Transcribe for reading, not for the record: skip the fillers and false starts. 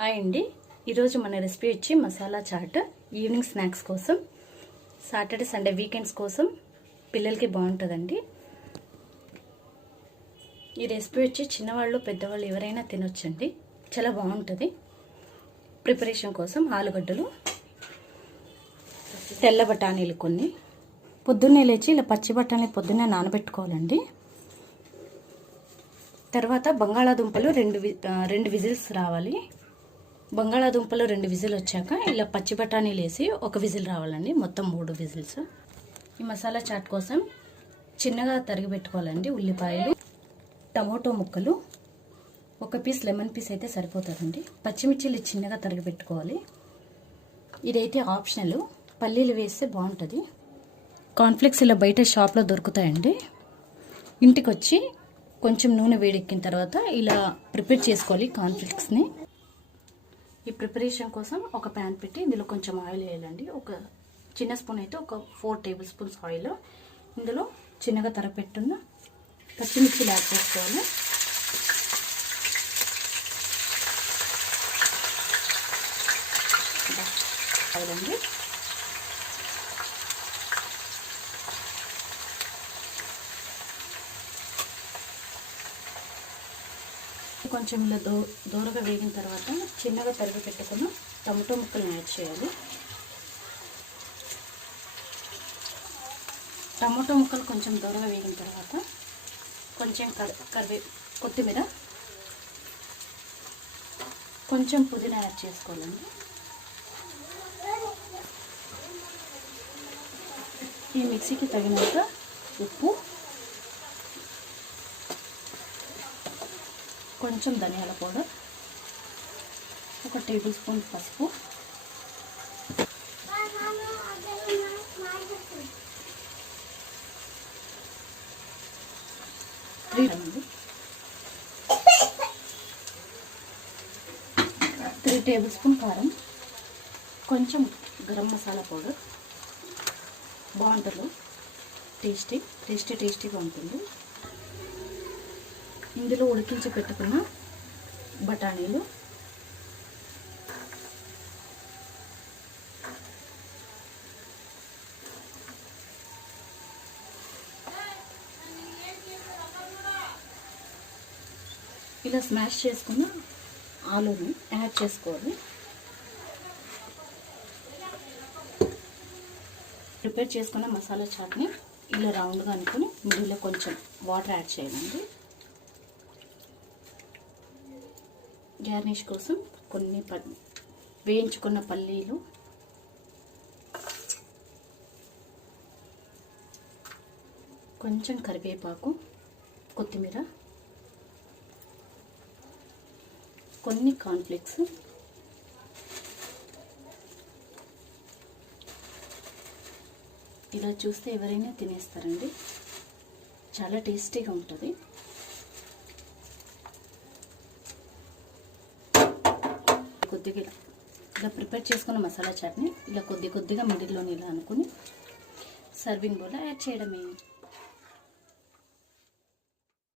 Hi అండి, ఈరోజు మన రెసిపీ వచ్చి మసాలా చాట్. ఈవినింగ్ స్నాక్స్ కోసం, సాటర్డే సండే వీకెండ్స్ కోసం పిల్లలకి బాగుంటుందండి. ఈ రెసిపీ వచ్చి చిన్నవాళ్ళు పెద్దవాళ్ళు ఎవరైనా తినొచ్చండి. చాలా బాగుంటుంది. ప్రిపరేషన్ కోసం ఆలుగడ్డలు, తెల్ల బఠానీలు కొన్ని, పొద్దున్నే లేచి ఇలా పచ్చి బఠానీ పొద్దున్నే నానబెట్టుకోవాలండి. తర్వాత బంగాళాదుంపలు రెండు విజిల్స్ రావాలి. బంగాళాదుంపలు 2 విజిల్ వచ్చాక ఇలా పచ్చి బఠానీలు వేసి 1 విజిల్ రావాలండి. మొత్తం 3 విజిల్స్. ఈ మసాలా చాట్ కోసం చిన్నగా తరిగి పెట్టుకోవాలండి. ఉల్లిపాయలు, టమోటో ముక్కలు, 1 పీస్ లెమన్ పీస్ అయితే సరిపోతుందండి. పచ్చిమిర్చిలు చిన్నగా తరిగి పెట్టుకోవాలి. ఇదైతే ఆప్షనల్, పల్లీలు వేస్తే బాగుంటుంది. కార్న్ఫ్లెక్స్ ఇలా బయట షాప్లో దొరుకుతాయండి. ఇంటికి వచ్చి కొంచెం నూనె వేడెక్కిన తర్వాత ఇలా ప్రిపేర్ చేసుకోవాలి కార్న్ఫ్లెక్స్ని. ఈ ప్రిపరేషన్ కోసం ఒక ప్యాన్ పెట్టి ఇందులో కొంచెం ఆయిల్ వేయాలండి. ఒక చిన్న స్పూన్ అయితే ఒక 4 టేబుల్ స్పూన్స్ ఆయిల్. ఇందులో చిన్నగా తరపెట్టున్న పచ్చిమిర్చిలు యాడ్ చేసుకోవాలి. ఆయిలండి. కొంచెం ఇలా దూరగా వేగిన తర్వాత చిన్నగా తరిగి పెట్టుకున్న టమాటో ముక్కలను యాడ్ చేయాలి. టమాటో ముక్కలు కొంచెం దూరగా వేగిన తర్వాత కొంచెం కొత్తిమీర, కొంచెం పుదీనా యాడ్ చేసుకోవాలండి. ఈ మిక్సీకి తగినంత ఉప్పు, కొంచెం ధనియాల పౌడర్, 1 టేబుల్ స్పూన్ పసుపు, త్రీ టేబుల్ స్పూన్ కారం, కొంచెం గరం మసాలా పౌడర్. బాగుంటుంది, టేస్టీగా ఉంటుంది. ఇందులో ఉడికించి పెట్టుకున్న బఠానీలు, ఇలా స్మాష్ చేసుకున్న ఆలూని యాడ్ చేసుకోవాలి. ప్రిపేర్ చేసుకున్న మసాలా చాట్ని ఇలా రౌండ్గా అనుకుని మిడిల్లో కొంచెం వాటర్ యాడ్ చేయాలండి. గార్నిష్ కోసం కొన్ని వేయించుకున్న పల్లీలు, కొంచెం కరివేపాకు, కొత్తిమీర, కొన్ని కార్న్ఫ్లెక్స్, ఇలా చూస్తే ఎవరైనా తినేస్తారండి. చాలా టేస్టీగా ఉంటుంది. కొద్దిగా ఇలా ప్రిపేర్ చేసుకున్న మసాలా చాట్ని ఇలా కొద్దిగా మిడిల్లోని ఇలా అనుకుని సర్వింగ్ బౌల్లో యాడ్ చేయడమే.